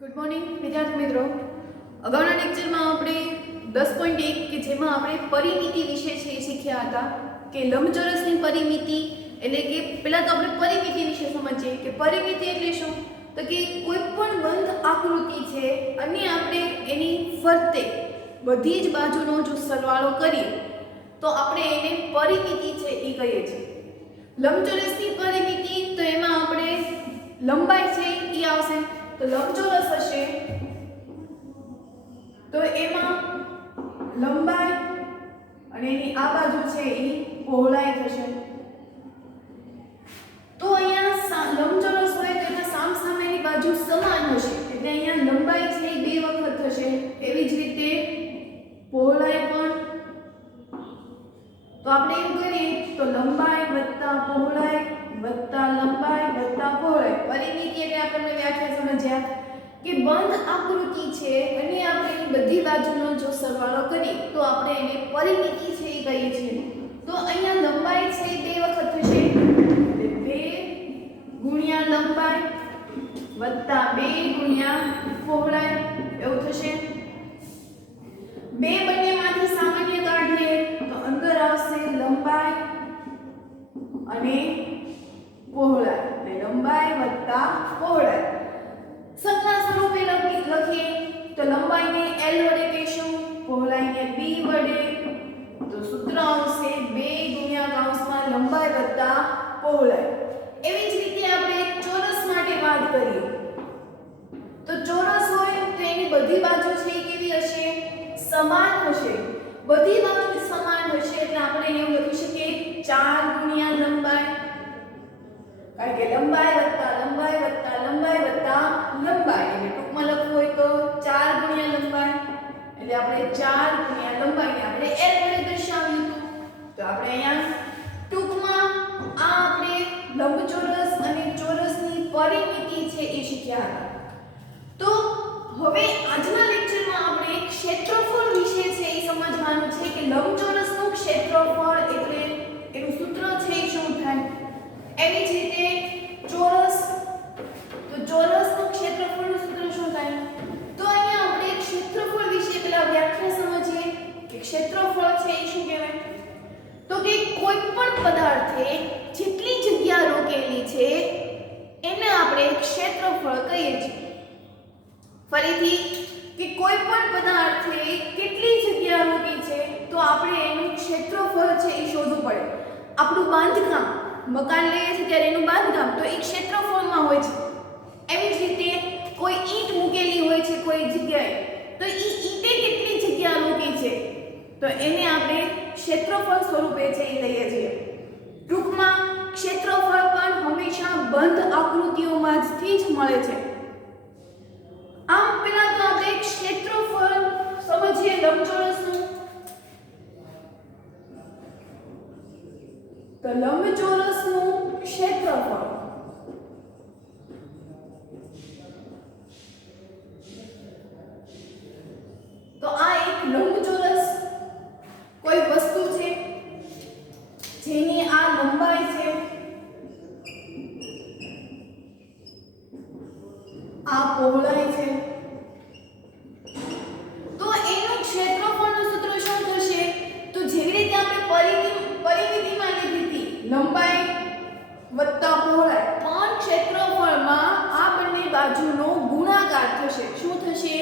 Good morning વિદ્યાર્થી મિત્રો, અગાઉના લેક્ચરમાં આપણે 10.1 કે જેમાં આપણે પરિમિતિ વિશે શીખ્યા હતા કે લંબચોરસની પરિમિતિ એટલે કે પહેલા તો આપણે પરિમિતિ વિશે સમજીએ કે પરિમિતિ એટલે શું, તો કે કોઈ પણ બંધ આકૃતિ છે અને આપણે એની ફરતે બધી જ બાજુનો જો સરવાળો કરીએ તો આપણે એને પરિમિતિ છે એ કહીએ છીએ. લંબચોરસની પરિમિતિ તો એમાં આપણે લંબાઈ છે એ આવશે, તો લંબચોરસ હશે તો એમાં લંબાઈ અને એની આ બાજુ છે એ પહોળાઈ થશે. તો અહીંયા લંબચોરસ હોય તો એના સામસામેની બાજુ સમાન હશે એટલે અહીંયા લંબાઈ છે એ બે વખત થશે. એવી જ રીતે પહોળાઈ પણ, તો આપણે એમ કરીએ તો લંબાઈ વત્તા પહોળાઈ વત્તા લંબાઈ વત્તા પહોળાઈ. પરિમિતિ એટલે આપણને વ્યાખ્યા સમજ્યા કે બંધ આકૃતિ છે અને આપણે એની બધી બાજુનો જો સરવાળો કરીએ તો આપણે એને પરિમિતિ છે એ કહીએ છીએ. તો અહીંયા લંબાઈ છે બે વખત થશે એટલે 2 ગુણ્યા લંબાઈ વત્તા 2 ગુણ્યા પહોળાઈ એવું થશે. બે બંનેમાંથી સામાન્ય કાઢીએ તો અંદર આવશે લંબાઈ અને પહોળાઈ એટલે લંબાઈ વત્તા પહોળાઈ. સંજ્ઞા સ્વરૂપે લખીએ તો લંબાઈને L વડે કહીશું, પહોળાઈને B વડે, તો સૂત્ર આવશે 2 ગુણ્યા કૌંસમાં લંબાઈ વત્તા પહોળાઈ. એવી જ રીતે આપણે ચોરસ માટે વાત કરીએ તો ચોરસ હોય તો એની બધી બાજુ છે કેવી હશે? સમાન હશે. બધી બાજુ સમાન હશે એટલે આપણે એવું લખી શકીએ 4 ગુણ્યા લંબાઈ, કારણ કે લંબાઈ વત્તા લંબાઈ વત્તા લંબાઈ વત્તા લંબાઈ એટલે ટૂંકમાં લખવું હોય તો 4 ગુણ્યા લંબાઈ એટલે આપણે 4 ગુણ્યા લંબાઈને આપણે L વડે દર્શાવ્યું હતું. તો આપણે અહીંયા ટૂંકમાં આ આપણે લંબચોરસ અને ચોરસની પરિમિતિ છે એ શીખ્યા હતા. તો હવે આજના લેક્ચરમાં આપણે ક્ષેત્રફળ વિશે છે એ સમજવાનું છે કે લંબચોરસનું ક્ષેત્રફળ એટલે એનું સૂત્ર છે એ શું થાય. એવી જ રીતે ચોરસ, તો ચોરસનું ક્ષેત્રફળનું સૂત્ર શું થાય? તો અહીંયા આપણે ક્ષેત્રફળ વિશે પહેલા વ્યાખ્યા સમજીએ કે ક્ષેત્રફળ છે એ શું કહેવાય. તો કે કોઈ પણ પદાર્થે જેટલી જગ્યા રોકેલી છે એને આપણે ક્ષેત્રફળ કહીએ છીએ. ફરીથી કે કોઈ પણ પદાર્થે કેટલી જગ્યા રોકી છે તો આપણે એનું ક્ષેત્રફળ છે એ શોધવું પડે. આપણું બાંધકામ, મકાન લઈએ છીએ ત્યારે એનું બાંધકામ તો એ ક્ષેત્રફળમાં હોય છે. એવી જ રીતે કોઈ ઈંટ મૂકેલી હોય છે કોઈ જગ્યાએ તો એ ઈંટે કેટલી જગ્યા રોકી છે તો એને આપણે ક્ષેત્રફળ સ્વરૂપે છે એ લઈએ છીએ. ટૂંકમાં ક્ષેત્રફળ પણ હંમેશા બંધ આકૃતિઓમાંથી જ મળે છે. આમ પહેલા તો આપણે ક્ષેત્રફળ સમજીએ લંબચોરસનું. તો લંબચોરસનું ક્ષેત્રફળ તો આ એક લંબચોરસ કોઈ વસ્તુ છે જેની આ લંબાઈ છે, આ પહોળાઈ છે, તો એનું ક્ષેત્રફળનું સૂત્ર શું થશે? તો જેવી રીતે આપણે પરિમિતિમાં લીધી હતી લંબાઈ વત્તા પહોળાઈ, પણ ક્ષેત્રફળમાં આ બંને બાજુનો ગુણાકાર થશે. શું થશે?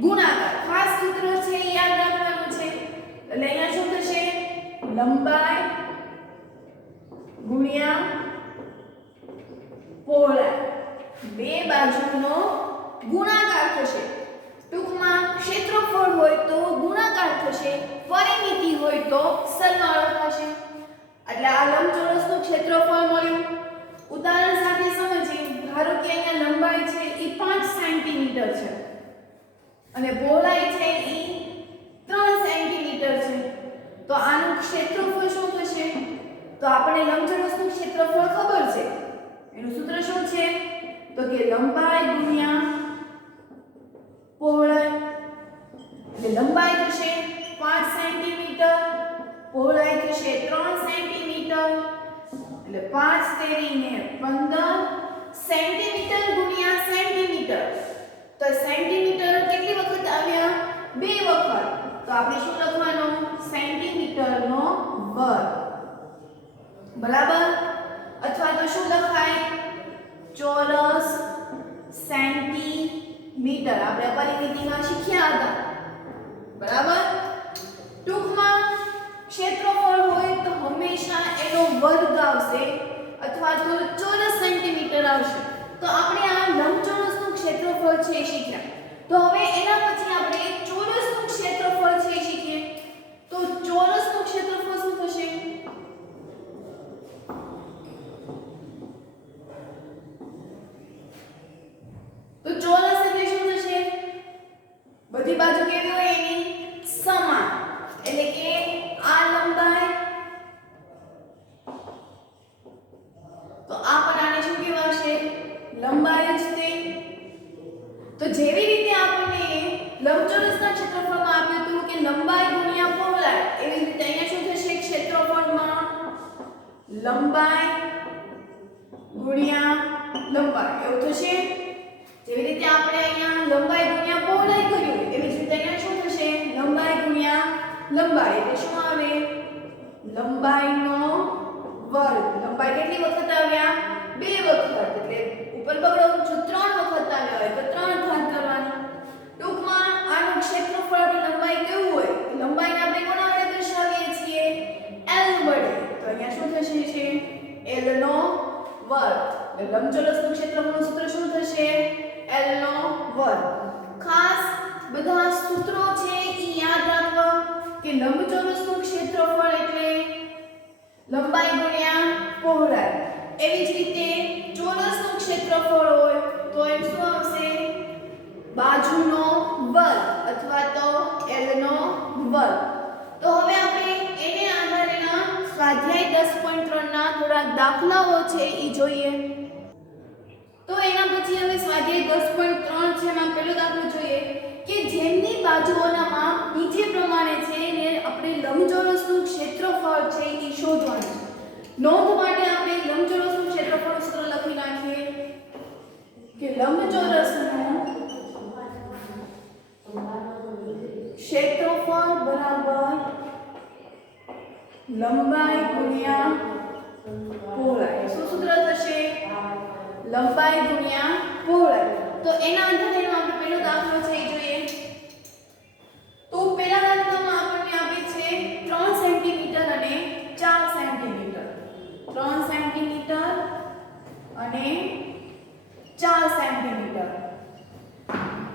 ગુણાકાર. ખાસ સૂત્ર છે યાદ રાખવાનું છે. એટલે અહીંયા શું થશે? લંબાઈ ગુણ્યા પહોળાઈ બે બાજુનો ગુણાકાર થશે. ટૂંકમાં ક્ષેત્રફળ હોય તો ગુણાકાર થશે, પરિમિતિ હોય તો સરવાળો થશે. એટલે આ લંબચોરસનું ક્ષેત્રફળ મળ્યું. ઉદાહરણ સાથે સમજીએ. ધારો કે અહીંયા લંબાઈ છે એ 5 સેન્ટીમીટર છે અને પહોળાઈ છે એ 3 સેન્ટીમીટર છે. તો આનું ક્ષેત્રફળ શું થશે? તો આપણે લંબચોરસનું ક્ષેત્રફળ ખબર છે. એનું સૂત્ર શું છે? તો કે લંબાઈ ગુણ્યા પહોળાઈ. એટલે લંબાઈ થશે 5 સેન્ટીમીટર, પહોળાઈ થશે 3 સેન્ટીમીટર એટલે 5 તેરીને 15 સેન્ટીમીટર ગુણ્યા સેન્ટીમીટર તો બરાબર, અથવા તો શું લખાય ચોરસ સેન્ટીમીટર આપણે પરિમિતિમાં શીખ્યા હતા. બરાબર, ટૂંકમાં ક્ષેત્રફળ હોય તો હંમેશા એનો વર્ગ આવશે અથવા તો ચોરસ સેન્ટીમીટર આવશે. તો આપણે આ લંબચોરસનું ક્ષેત્રફળ છે એ શીખ્યા. તો હવે એના પછી આપણે ચોરસનું ક્ષેત્રફળ છે એ શીખીએ. તો ચોરસનું ક્ષેત્રફળ શું થશે? તો ચોરસ એટલે શું થશે? બધી બાજુ કેવી હોય એની સમાન, એટલે કે આ લંબાઈ તો આ પણ આને શું કહેવાશે? લંબાઈ જ તે. તો જેવી રીતે આપણને લંબચોરસના ક્ષેત્રફળમાં આપ્યું હતું કે લંબાઈ ગુણ્યા પહોળાઈ, એવી રીતે અહીંયા શું થશે? ક્ષેત્રફળમાં લંબાઈ ગુણ્યા લંબાઈ એવું થશે. જેવી રીતે આપણે અહીંયા લંબાઈ ગુણ્યા પહોળાઈ કર્યું એવી જ રીતે અહીંયા શું થશે? લંબાઈ ગુણ્યા લંબાઈ એટલે શું આવે? લંબાઈનો વર્ગ. લંબાઈ કેટલી વખત આવ્યા? 2 વખત. એટલે ઉપર બગડો જો 3 વખત આવ્યા હોય તો 3 ઘાત કરવાની. ટૂંકમાં આનું ક્ષેત્રફળ આપણે લંબાઈ કેવું હોય? લંબાઈને આપણે કોના વડે દર્શાવીએ છીએ? L વડે. તો અહીંયા શું થશે છે? L નો વર્ગ. એટલે લંબચોરસનું ક્ષેત્રફળનું સૂત્ર શું થશે? L નો વર્ગ. ખાસ બધા સૂત્રો છે એ યાદ રાખવા કે લંબચોરસનું ક્ષેત્રફળ એટલે લંબાઈ ગુણ્યા પહોળાઈ. એવી જ રીતે ચોરસનું ક્ષેત્રફળ હોય તો એમ શું આવશે? બાજુનો વર્ગ અથવા તો L નો વર્ગ. તો હવે આપણે એને આધારેના સ્વાધ્યાય 10.3 ના થોડા દાખલાઓ છે એ જોઈએ. તો એના પછી હવે સ્વાધ્યાય 10.3 છે એમાં પહેલો દાખલો જોઈએ કે જેમની બાજુઓના માપ નીચે પ્રમાણે છે ને આપણે લંબચોરસનું ક્ષેત્રફળ છે એ શોધવાનું છે. નોંધ માટે આપણે લંબચોરસનું ક્ષેત્રફળ સૂત્ર લખી નાખીએ કે લંબચોરસનું ક્ષેત્રફળ બરાબર લંબાઈ ગુણ્યા પહોળાઈ. શું સૂત્ર થશે? લંબાઈ ગુણ્યા પહોળાઈ. તો એના આધારે આપણે પહેલો દાખલો છે એ જોઈએ. તો પહેલા દાખલામાં આપણને આપે છે 3 સેન્ટીમીટર અને 4 સેન્ટીમીટર. 3 સેન્ટીમીટર અને 4 સેન્ટીમીટર.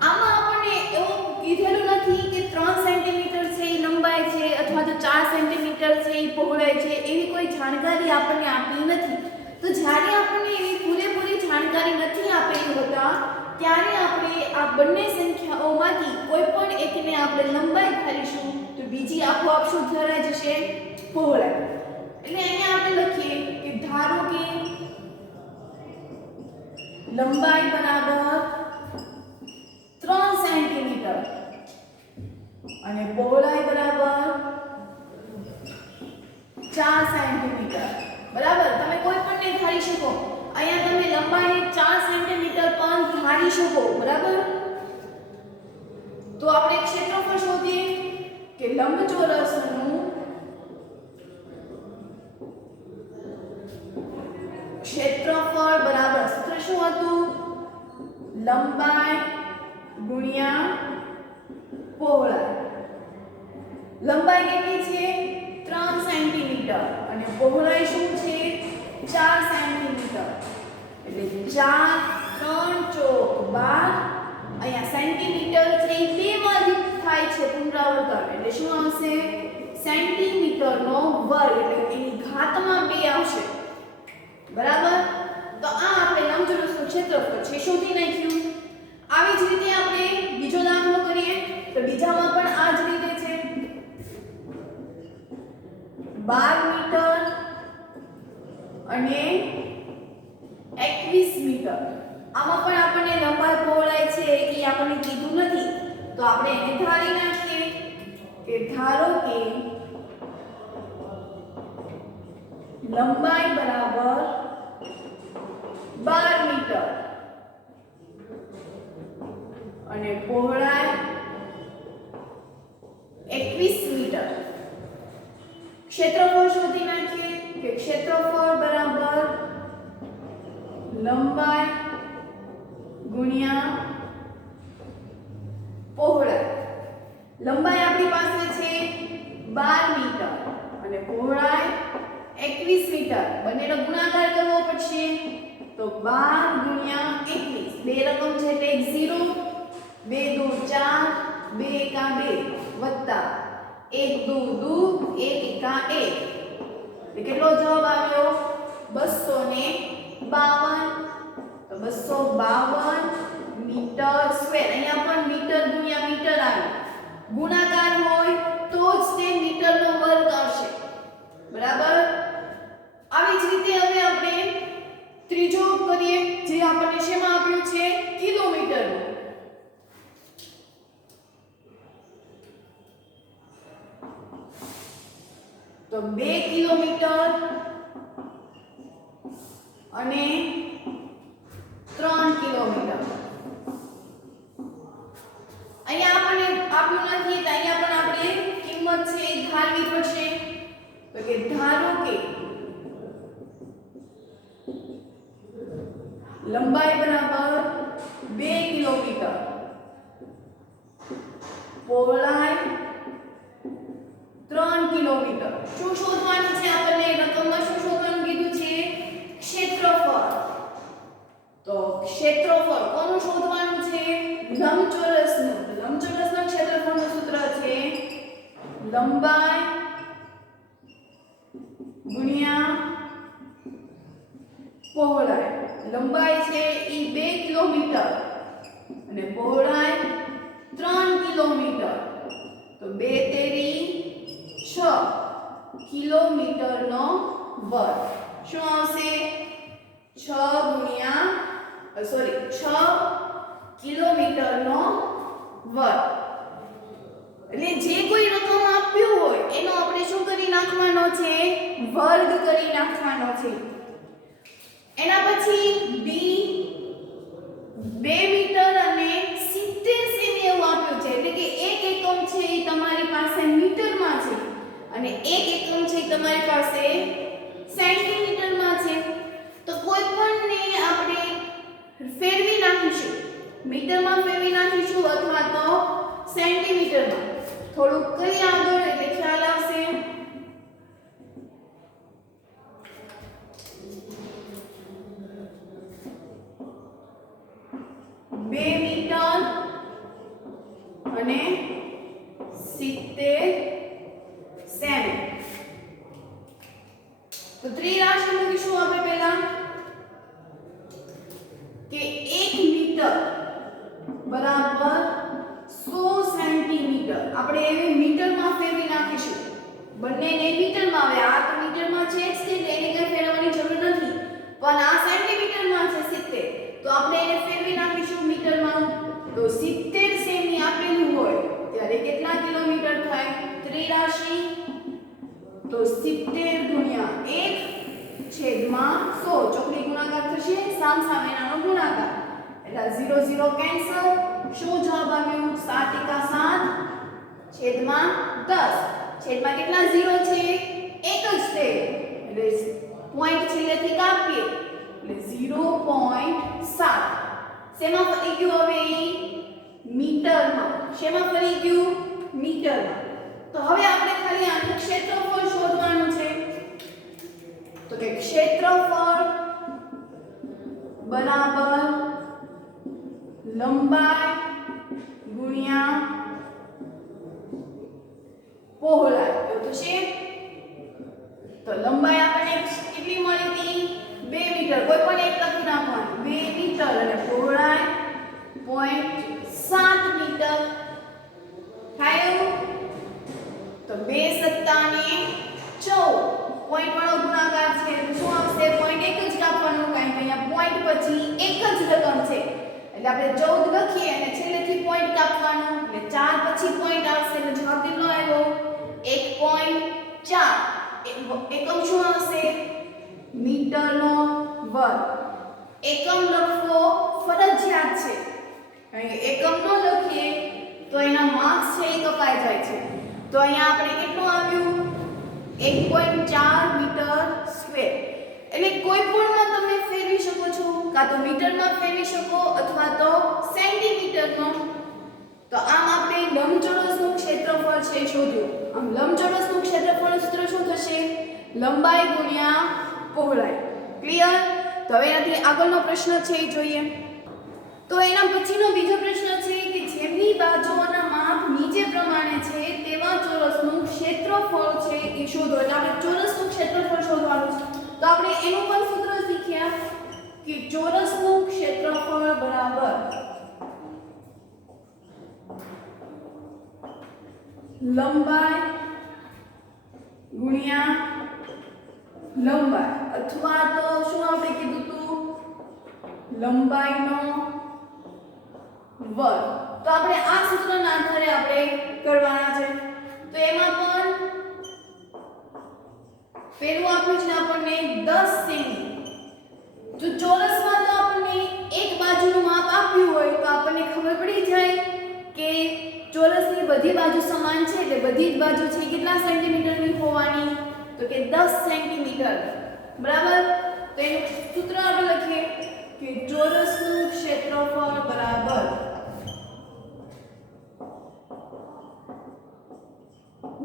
આમાં આપણને એવું કીધેલું નથી કે 3 સેન્ટીમીટર છે એ લંબાઈ છે અથવા તો 4 સેન્ટીમીટર છે એ પહોળાઈ છે, એવી કોઈ જાણકારી આપણને આપી નથી. તો જ્યારે આપણને એવી પૂરેપૂરી જાણકારી નથી આપેલી હોતા ત્યારે આપણે આ બંને સંખ્યાઓમાંથી કોઈ પણ એકને આપણે લંબાઈ ધારીશું તો બીજી આપોઆપ શું ધરાઈ જશે? પહોળાઈ. એટલે અહીંયા આપણે લખીએ કે ધારો કે લંબાઈ બરાબર 3 સેન્ટીમીટર અને પહોળાઈ બરાબર 4 સેન્ટીમીટર. બરાબર, તમે કોઈ પણ ને ધારી શકો. અહીંયા તમે લંબાઈને 4 સેન્ટીમીટર પણ ધારી શકો. બરાબર, તો આપણે ક્ષેત્રફળ શોધીએ કે લંબચોરસનું ક્ષેત્રફળ બરાબર સૂત્ર શું હતું? લંબાઈ ગુણ્યા પહોળાઈ. લંબાઈ કેટલી છે? 3 સેન્ટીમીટર અને પહોળાઈ શું છે? 4 સેન્ટીમીટર. એટલે 4 3 ચોક 12. અહીંયા સેન્ટીમીટર છે એ 2 માં થાય છે પુનરાવર્તન. એટલે શું આવશે? સેન્ટીમીટરનો વર્ગ. એટલે એની ઘાતમાં 2 આવશે. બરાબર, તો આ આપણે લંબચોરસનું ક્ષેત્રફળ છે શોધી નાખ્યું. આવી જ રીતે આપણે બીજો દાખલો કરીએ તો બીજામાં પણ આ જ રીતે છે. 12 મીટર અને 21 મીટર. આમાં પણ આપણને લંબાઈ પહોળાઈ છે એ આપણને કીધું નથી, તો આપણે એને ધારી નાખીએ કે ધારો કે લંબાઈ બરાબર 12 મીટર અને પહોળાઈ 21 મીટર. ક્ષેત્રફળ શોધી નાખીએ કે ક્ષેત્ર ક્ષેત્રફળ બરાબર લંબાઈ ગુણ્યા પહોળાઈ. લંબાઈ આપણી પાસે છે 12 મીટર અને પહોળાઈ 21 મીટર. બંનેનો ગુણાકાર કરવો પડશે. તો 12 ગુણ્યા 21, બે રકમ છે એટલે 0, 2 દુ 4, 2 એકા 2 વત્તા 1 દુ 2, 1 એકા 1. એટલે કેટલો જવાબ આવ્યો? 252. તો 252 મીટર સ્ક્વેર. અહીંયા પણ મીટર ગુણ્યા મીટર આવે. ગુણાકાર હોય તો જ તે મીટરનો વર્ગ આવશે. બરાબર? આવી જ રીતે હવે આપણે ત્રીજો કરીએ, જે આપણને શેમાં આપ્યું છે? કિલોમીટરનું. તો 2 કિલોમીટર અને 3 કિલોમીટર. અહીંયા આપણને આપ્યું નથી તો અહીંયા પણ આપણે કિંમત છે એ ધારવી પડશે. તો કે ધારો કે લંબાઈ બરાબર 2 કિલોમીટર, પહોળાઈ 3 કિલોમીટર. શું શોધવાનું છે આપણને? રકમમાં શું શોધવાનું કીધું છે? ક્ષેત્રફળ. તો ક્ષેત્રફળ કોનું શોધવાનું છે? લંબચોરસનું. લંબચોરસના ક્ષેત્રફળનું સૂત્ર છે લંબાઈ ગુણ્યા પહોળાઈ. લંબાઈ છે ઈ 2 કિલોમીટર અને પહોળાઈ 3 કિલોમીટર. તો 2 તેરી 6 કિલોમીટરનો વર્ગ. શું આવશે? 6 કિલોમીટરનો વર્ગ. એટલે જે કોઈ રકમ આપ્યું હોય એનો આપણે શું કરી નાખવાનો છે? વર્ગ કરી નાખવાનો છે. એના પછી બી 2 મીટર અને 70 સેમી એવું આપ્યું છે. એટલે કે 1 એકમ છે એ તમારી પાસે મીટરમાં છે અને 1 એકમ છે એ તમારી પાસે સેન્ટીમીટરમાં છે. તો કોઈ પણને આપણે ફેરવી નાખીશું. મીટરમાં ફેરવી નાખીશું અથવા તો સેન્ટીમીટરમાં. થોડુંક કરી આગળ એટલે ખ્યાલ આવશે. બે મીટર અને 70 સેમી. તો ત્રિરાશિ મૂકીશું આપણે પહેલા કે 1 મીટર બરાબર 100 સેન્ટીમીટર. આપણે એવી મીટરમાં ફેરવી નાખીશું. બંનેને મીટરમાં આવે. આ તો મીટરમાં છે જ એટલે એને કઈ ફેરવવાની જરૂર નથી. પણ આ સેન્ટીમીટરમાં છે 70. તો આપણે એને ફેરવી નાખીશું મીટરમાં. તો 70 સેમી આપેલું હોય ત્યારે કેટલા કિલોમીટર થાય? ત્રિરાશિ. તો 70 ગુણ્યા 1 છેદમાં 100. ચોકડી ગુણાકાર થશે, સામસામેનાનો ગુણાકાર. એટલે 0 0 કેન્સલ. શું જવાબ આવ્યું? 7 એકા 7 છેદમાં 10. છેદમાં કેટલા 0 છે? એક જ છે. એટલે પોઈન્ટ છેલ્લેથી કાપીએ એટલે 0.7. શેમાં ફરી ગયું હવે? મીટરમાં. શેમાં ફરી ગયું? મીટરમાં. તો હવે આપણે ખાલી આનું ક્ષેત્રફળ શોધવાનું છે. તો કે ક્ષેત્રફળ બરાબર લંબાઈ ગુણ્યા પહોળાઈ. એવું તો છે. તો લંબાઈ આપણને કેટલી મળી હતી? 2 મીટર. કોઈ પણ એક લખી નાખવાનું. 2 મીટર અને પહોળાઈ 0.7 મીટર થાય એવું. તો 2 સત્તા ને 14. પોઈન્ટ વાળો ગુણાકાર છે તો શું આવશે? પોઈન્ટ એક જ કાપવાનું, કારણ કે અહીંયા પોઈન્ટ પછી એક જ રકમ છે એટલે આપણે 14 લખીએ અને છેલ્લેથી પોઈન્ટ કાપવાનું એટલે 4 પછી પોઈન્ટ આવશે એટલે જવાબ કેટલો આવ્યો? 1.4. એકમ શું આવશે? મીટરનો વર્ગ. એકમ લખવો ફરજિયાત છે. એકમ ન લખીએ તો એના માર્ક્સ છે એ કપાઈ જાય છે. તો અહીંયા આપણે કેટલું આવ્યું? 1.4 મીટર સ્ક્વેર. એટલે કોઈ પણમાં તમે ફેરવી શકો છો, કાં તો મીટરમાં ફેરવી શકો અથવા તો સેન્ટીમીટરમાં. તો આમ આપણે લંબચોરસનું ક્ષેત્રફળ છે શોધ્યું. આમ લંબચોરસનું ક્ષેત્રફળનું સૂત્ર શું થશે? લંબાઈ ગુણ્યા પહોળાઈ. ક્લિયર? તો હવે એનાથી આગળનો પ્રશ્ન છે એ જોઈએ. તો એના પછીનો બીજો પ્રશ્ન છે કે જેમની બાજુઓના માપ નીચે પ્રમાણે છે તેવા ચોરસનું ક્ષેત્રફળ છે એ શોધો. એટલે આપણે ચોરસનું ક્ષેત્રફળ શોધવાનું છે. તો આપણે એનું પણ સૂત્ર શીખ્યા કે ચોરસનું ક્ષેત્રફળ બરાબર લંબાઈ ગુણ્યા લંબાઈ, અથવા તો શું આપણે કીધું હતું? લંબાઈનો વર્ગ. તો આપણે આ સૂત્રના આધારે આપણે કરવાના છે. તો એમાં પણ પેલું આપ્યું છે આપણને 10 સેમી. જો ચોરસમાં તો આપણને એક બાજુનું માપ આપ્યું હોય તો આપણને ખબર પડી જાય કે ચોરસની બધી બાજુ સમાન છે, એટલે બધી જ બાજુ છે કેટલા સેન્ટીમીટરની હોવાની? તો કે 10 સેન્ટીમીટર. બરાબર? તો એનું સૂત્ર આપણે લખીએ કે ચોરસનું ક્ષેત્રફળ બરાબર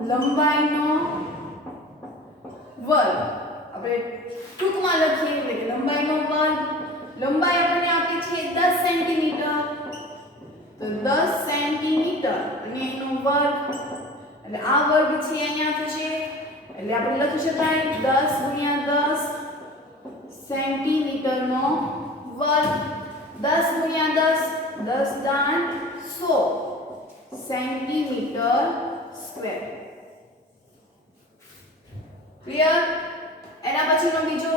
લંબાઈનો વર્ગ. આપણે ટૂંકમાં લખીએ એટલે કે લંબાઈનો વર્ગ. લંબાઈ આપણને આપી છે 10 સેન્ટીમીટર. તો 10 સેન્ટીમીટર અને એનો વર્ગ, એટલે આ વર્ગ છે અહીંયા થશે, એટલે આપણે લખી શકાય 10 ગુણ્યા 10 સેન્ટીમીટરનો વર્ગ. 10 ગુણ્યા 10 10 દાન 100 સેન્ટીમીટર સ્ક્વેર. ક્લિયર? એના પછીનો બીજો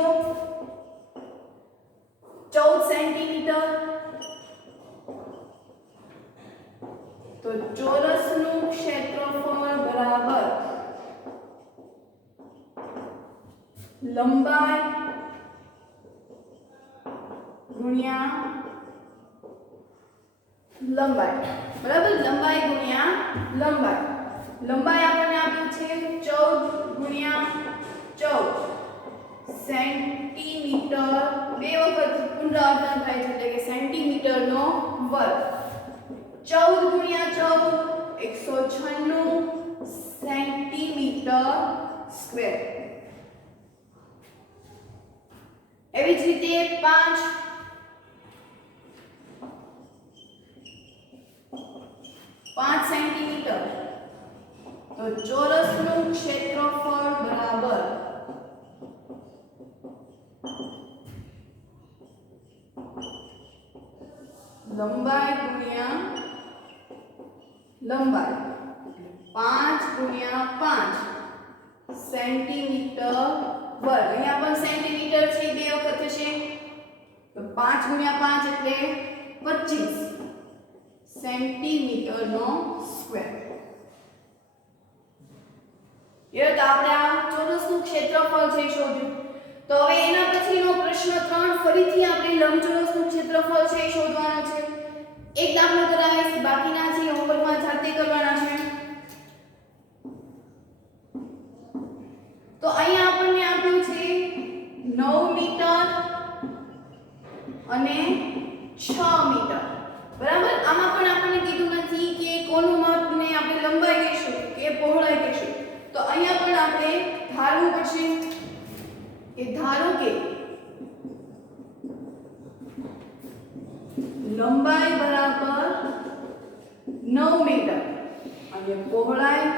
14 સેન્ટીમીટર. તો ચોરસનું ક્ષેત્રફળ બરાબર લંબાઈ ગુણ્યા લંબાઈ. બરાબર? લંબાઈ ગુણ્યા લંબાઈ. લંબાઈ આપણને આપ્યું છે 14 ગુણ્યા 14 સેન્ટીમીટર. બે વખત પુનરાવર્તન થાય છે એટલે કે સેન્ટીમીટરનો વર્ગ. 14 ગુણ્યા 14 196 સેન્ટીમીટર સ્ક્વેર. એવી જ રીતે 5 સેન્ટીમીટર. તો ચોરસનું ક્ષેત્રફળ બરાબર લંબાઈ ગુણ્યા લંબાઈ. 5 ગુણ્યા 5 સેન્ટીમીટર વર્ગ. અહીંયા પણ સેન્ટીમીટર છે, બે વખત થશે. તો 5 ગુણ્યા 5 એટલે 25 સેન્ટીમીટરનો સ્ક્વેર. તો આપણે આ ચોરસનું ક્ષેત્રફળ છે શોધ્યું. તો હવે એના પછીનો પ્રશ્ન 3 ફરીથી આપણે લંબચોરસનું ક્ષેત્રફળ છે શોધવાનો છે. એક દાખલો કરાવીશ, બાકીના છે હોમવર્કમાં જાતે કરવાના છે. તો અહીંયા આપણને આપ્યું છે 9 મીટર અને 6 મીટર. બરાબર? આમાં પણ આપણને કીધું નથી કે કોનું માપને આપણે લંબાઈ કહીશું કે પહોળાઈ કહીશું. તો અહીંયા પણ આપણે ધારવું પડશે કે ધારો કે લંબાઈ બરાબર 9 મીટર અને પહોળાઈ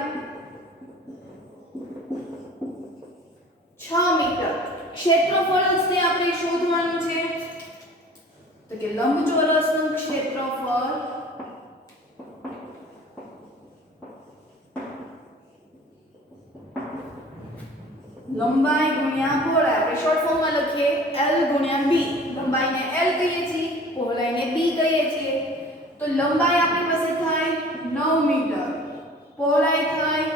6 મીટર. ક્ષેત્રફળ જ તે આપણે શોધવાનું છે. તો કે લંબચોરસનું ક્ષેત્રફળ લંબાઈ ગુણ્યા પહોળાઈ. આપણે શોર્ટ ફોર્મમાં લખીએ L ગુણ્યા B. લંબાઈને L કહીએ છીએ, પહોળાઈને B કહીએ છીએ. તો લંબાઈ આપણી પાસે થાય 9 મીટર, પહોળાઈ થાય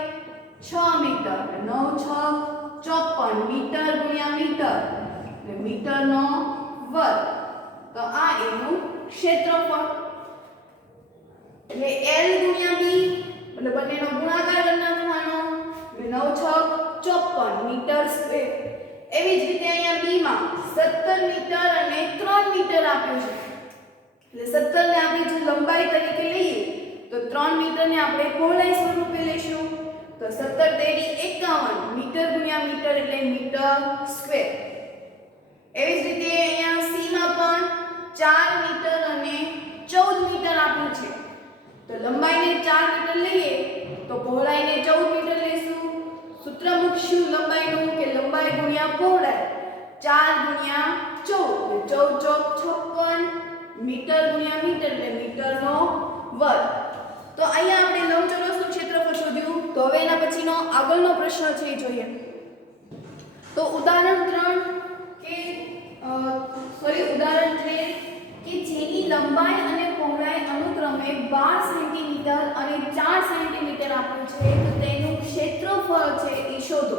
6 મીટર. 9 6 54 મીટર ગુણ્યા મીટર એટલે મીટરનો વર્ગ. તો આ એનું ક્ષેત્રફળ. એટલે L ગુણ્યા B એટલે બંનેનો ગુણાકાર કરી નાખવાનો. એટલે 9 6 54 મીટર સ્ક્વેર. એવી જ રીતે અહીંયા બી માં 17 મીટર અને 3 મીટર આપ્યું છે, એટલે 17 ને આપણે જો લંબાઈ તરીકે લઈએ તો 3 મીટર ને આપણે પહોળાઈ સ્વરૂપે લઈશું, તો 17 તેરી 51 મીટર ગુણ્યા મીટર એટલે મીટર સ્ક્વેર. એવી જ રીતે અહીંયા સી માં પણ 4 મીટર અને 14 મીટર આપ્યું છે, તો લંબાઈને 4 મીટર લઈએ તો પહોળાઈને 14 મીટર લઈશું. સૂત્ર મૂકશું લંબાઈનું કે લંબાઈ ગુણ્યા પહોળાઈ 4 ગુણ્યા 14 એટલે 14 × 56 મીટર ગુણ્યા મીટર એટલે મીટરનો વર્ગ. તો અહીંયા આપણે લંબચોરસનું ક્ષેત્રફળ શોધ્યું. તો હવે એના પછીનો આગળનો પ્રશ્ન છે એ જોઈએ. તો ઉદાહરણ 3 કે જેની લંબાઈ અને પહોળાઈ અનુક્રમે 12 સેન્ટીમીટર અને 4 સેન્ટીમીટર આપ્યું છે, તો તેનું ક્ષેત્રફળ છે એ શોધો.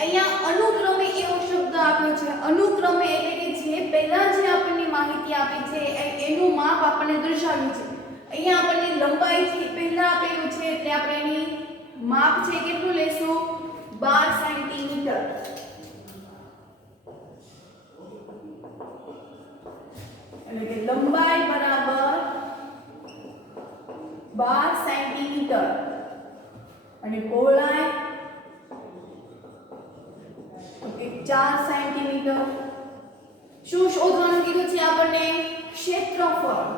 અહીંયા અનુક્રમે એવો શબ્દ આપ્યો છે, અનુક્રમે એટલે કે જે પહેલા જે આપણને માહિતી આપી છે એનું માપ આપણને દર્શાવ્યું છે. અહીંયા આપણને લંબાઈ થી પહેલા આપેલું છે એટલે આપણે એની માપ છે કેટલું લેશું 12 સેન્ટીમીટર. એટલે કે લંબાઈ બરાબર 12 સેન્ટીમીટર અને પહોળાઈ ઓકે 4 સેન્ટીમીટર. શું શોધવાનું કીધું છે આપણને ક્ષેત્રફળ.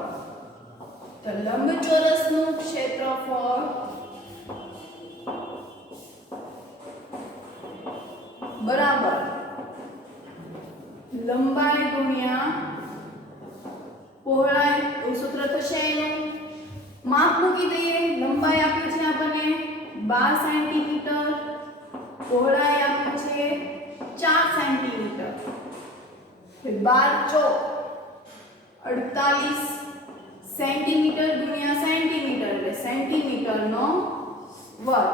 તો લંબચોરસનું ક્ષેત્રફળ બરાબર લંબાઈ ગુણ્યા પહોળાઈ. સૂત્ર થશે એનું માપ મૂકી દઈએ. લંબાઈ આપ્યું છે આપણને 12 સેન્ટીમીટર, પહોળાઈ આપ્યું છે 4 સેન્ટીમીટર. 12 ચોક 48 સેન્ટીમીટર ગુણ્યા સેન્ટીમીટર એટલે સેન્ટીમીટરનો વર્ગ.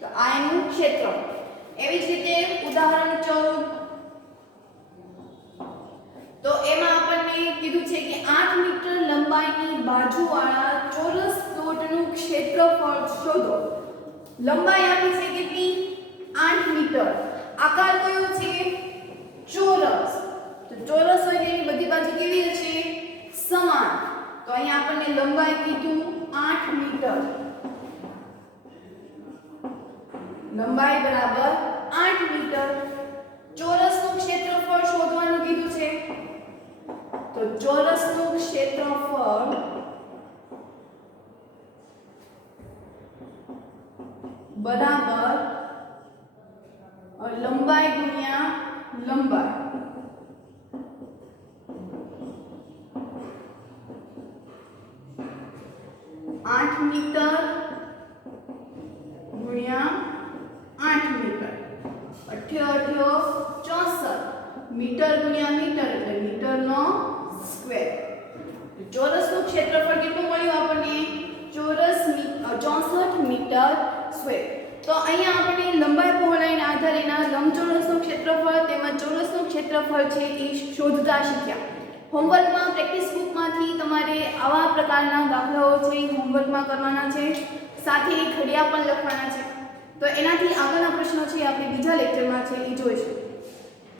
તો આ એનું ક્ષેત્રફળ. એવી જ રીતે ઉદાહરણ 14 તો એમાં આપણને કીધું છે કે 8 મીટર લંબાઈની બાજુવાળા ચોરસ પ્લોટનું ક્ષેત્રફળ શોધો. લંબાઈ આપી છે કેટલી 8 મીટર. આકાર કયો છે ચોરસ. તો ચોરસ હોય તેની બધી બાજુ કેવી હશે સમાન. તો અહીંયા આપણને લંબાઈ કીધું 8 મીટર. લંબાઈ બરાબર 8 મીટર. ચોરસનું ક્ષેત્રફળ શોધવાનું કીધું છે. તો ચોરસનું ક્ષેત્રફળ બરાબર લંબાઈ ગુણ્યા લંબાઈ. आठ मीटर गुणिया 8 मीटर 8 64 मीटर गुणिया मीटर એટલે મીટરનો સ્ક્વેર. ચોરસનું ક્ષેત્રફળ કેટલું મળ્યું આપણને 64 મીટર સ્ક્વેર. તો અહીંયા આપણે લંબાઈ પહોળાઈના આધારે એના લંબચોરસનું ક્ષેત્રફળ તેમજ ચોરસનું ક્ષેત્રફળ છે એ શોધતા શીખ્યા. હોમવર્કમાં પ્રેક્ટિસ બુકમાંથી તમારે આવા પ્રકારના દાખલાઓ છે હોમવર્કમાં કરવાના છે, સાથે ઘડિયા પણ લખવાના છે. તો એનાથી આગળના પ્રશ્નો છે આપણે બીજા લેક્ચરમાં છે એ જોઈશું.